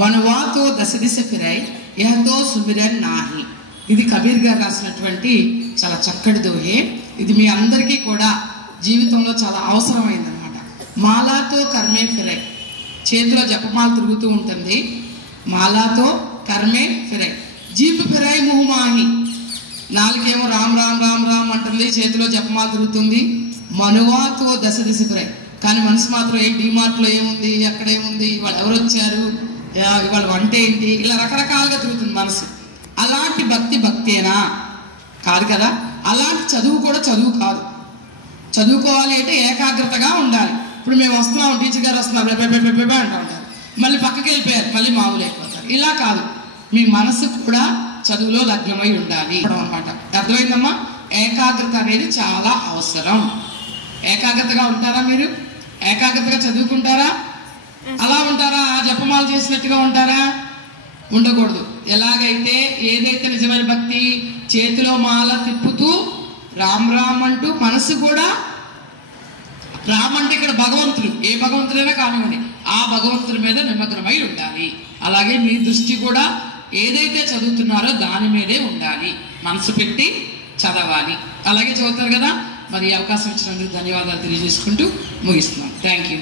మనువాతో దశ దిశ ఫిరై యహతో సుమిరన్ నాహి. ఇది కబీర్ గారు రాసినటువంటి చాలా చక్కటి దోహే. ఇది మీ అందరికీ కూడా జీవితంలో చాలా అవసరమైందనమాట. మాలాతో కర్మే ఫిరై, చేతిలో జపమాల తిరుగుతూ ఉంటుంది. మాలాతో కర్మే ఫిరై, జీప్ ఫిరై ముహుమాహి, నాలుగేమో రామ్ రామ్ రామ్ రామ్ అంటుంది, చేతిలో జపమాల తిరుగుతుంది. మనువాతో దశ దిశ ఫిరై, కానీ మనసు మాత్రం డిమార్ట్లో ఏముంది, ఎక్కడేముంది, ఇవాళ ఎవరు వచ్చారు, ఇవాళ వంట ఏంటి, ఇలా రకరకాలుగా తిరుగుతుంది మనసు. అలాంటి భక్తేనా? కాదు కదా. అలాంటి చదువు కూడా చదువు కాదు. చదువుకోవాలి అంటే ఏకాగ్రతగా ఉండాలి. ఇప్పుడు మేము వస్తున్నాం, టీచర్ గారు వస్తున్నారు అంటూ ఉంటారు, మళ్ళీ పక్కకి వెళ్ళిపోయారు, మళ్ళీ మామూలు అయిపోతారు. ఇలా కాదు, మీ మనసు కూడా చదువులో లగ్నమై ఉండాలి అనమాట. అర్థమైందమ్మా? ఏకాగ్రత అనేది చాలా అవసరం. ఏకాగ్రతగా ఉంటారా మీరు? ఏకాగ్రతగా చదువుకుంటారా? అలా ఉంటారా? జపమాల చేసినట్టుగా ఉంటారా? ఉండకూడదు. ఎలాగైతే ఏదైతే నిజమైన భక్తి, చేతిలో మాల తిప్పుతూ రామ్ రామ్ అంటూ మనసు కూడా, రామ్ అంటే ఇక్కడ భగవంతుడు, ఏ భగవంతుడైనా కానివ్వండి, ఆ భగవంతుడి మీద నిమగ్నమై ఉండాలి. అలాగే మీ దృష్టి కూడా ఏదైతే చదువుతున్నారో దాని మీదే ఉండాలి, మనసు పెట్టి చదవాలి. అలాగే చదువుతారు కదా. మరి అవకాశం ఇచ్చినందుకు ధన్యవాదాలు తెలియజేసుకుంటూ ముగిస్తున్నాం. Thank you.